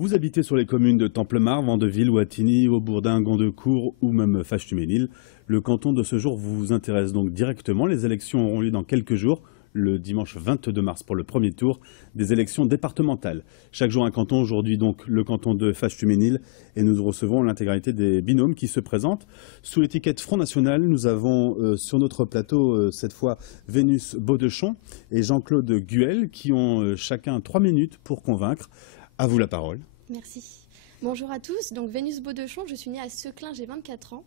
Vous habitez sur les communes de Templemar, Vandeville, Wattignies, Aubourdin, Gondecourt ou même Fâche-Tuménil. Le canton de ce jour vous intéresse donc directement. Les élections auront lieu dans quelques jours, le dimanche 22 mars pour le premier tour des élections départementales. Chaque jour un canton, aujourd'hui donc le canton de Fâche-Tuménil, et nous recevons l'intégralité des binômes qui se présentent. Sous l'étiquette Front National, nous avons sur notre plateau cette fois Vénus Baudechon et Jean-Claude Guel qui ont chacun 3 minutes pour convaincre. À vous la parole. Merci. Bonjour à tous, donc Vénus Baudechon, je suis née à Seclin, j'ai 24 ans.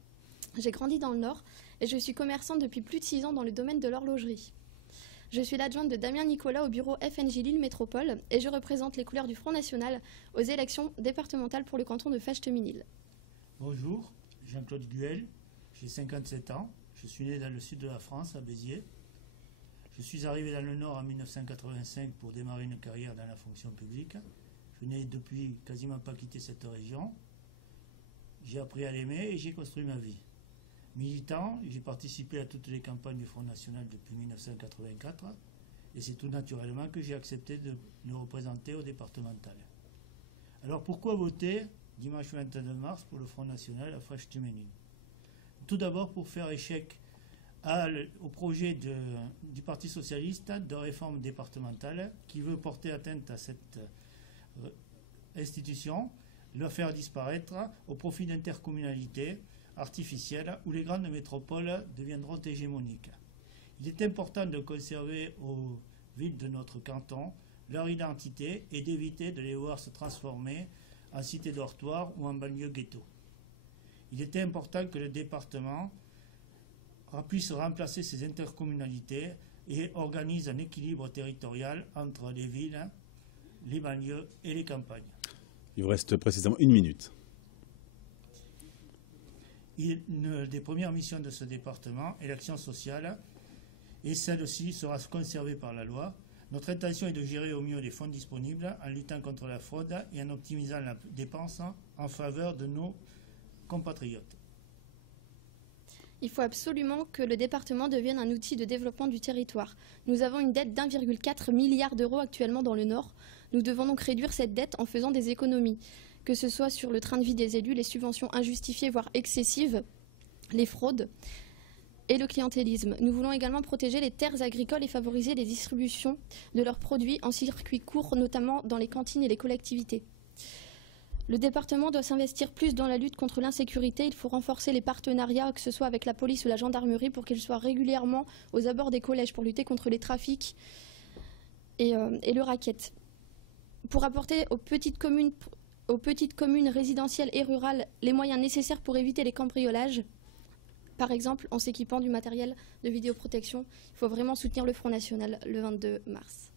J'ai grandi dans le Nord et je suis commerçante depuis plus de 6 ans dans le domaine de l'horlogerie. Je suis l'adjointe de Damien Nicolas au bureau FNJ Lille Métropole et je représente les couleurs du Front National aux élections départementales pour le canton de Fâche-Tuménil. Bonjour, Jean-Claude Guel, j'ai 57 ans, je suis né dans le sud de la France, à Béziers. Je suis arrivé dans le Nord en 1985 pour démarrer une carrière dans la fonction publique. Je n'ai depuis quasiment pas quitté cette région. J'ai appris à l'aimer et j'ai construit ma vie. Militant, j'ai participé à toutes les campagnes du Front National depuis 1984 et c'est tout naturellement que j'ai accepté de nous représenter au départemental. Alors pourquoi voter dimanche 22 mars pour le Front National à Fâche-Tuménil? Tout d'abord pour faire échec au projet du Parti Socialiste de réforme départementale qui veut porter atteinte à cette institution, la faire disparaître au profit d'intercommunalités artificielles où les grandes métropoles deviendront hégémoniques. Il est important de conserver aux villes de notre canton leur identité et d'éviter de les voir se transformer en cité dortoir ou en banlieue ghetto. Il était important que le département puisse remplacer ces intercommunalités et organise un équilibre territorial entre les villes, les banlieues et les campagnes. Il vous reste précisément 1 minute. Une des premières missions de ce département est l'action sociale et celle-ci sera conservée par la loi. Notre intention est de gérer au mieux les fonds disponibles en luttant contre la fraude et en optimisant la dépense en faveur de nos compatriotes. Il faut absolument que le département devienne un outil de développement du territoire. Nous avons une dette d'1,4 milliard d'euros actuellement dans le Nord. Nous devons donc réduire cette dette en faisant des économies, que ce soit sur le train de vie des élus, les subventions injustifiées voire excessives, les fraudes et le clientélisme. Nous voulons également protéger les terres agricoles et favoriser les distributions de leurs produits en circuit court, notamment dans les cantines et les collectivités. Le département doit s'investir plus dans la lutte contre l'insécurité. Il faut renforcer les partenariats, que ce soit avec la police ou la gendarmerie, pour qu'ils soient régulièrement aux abords des collèges pour lutter contre les trafics et le racket. Pour apporter aux petites communes résidentielles et rurales les moyens nécessaires pour éviter les cambriolages, par exemple en s'équipant du matériel de vidéoprotection, il faut vraiment soutenir le Front National le 22 mars.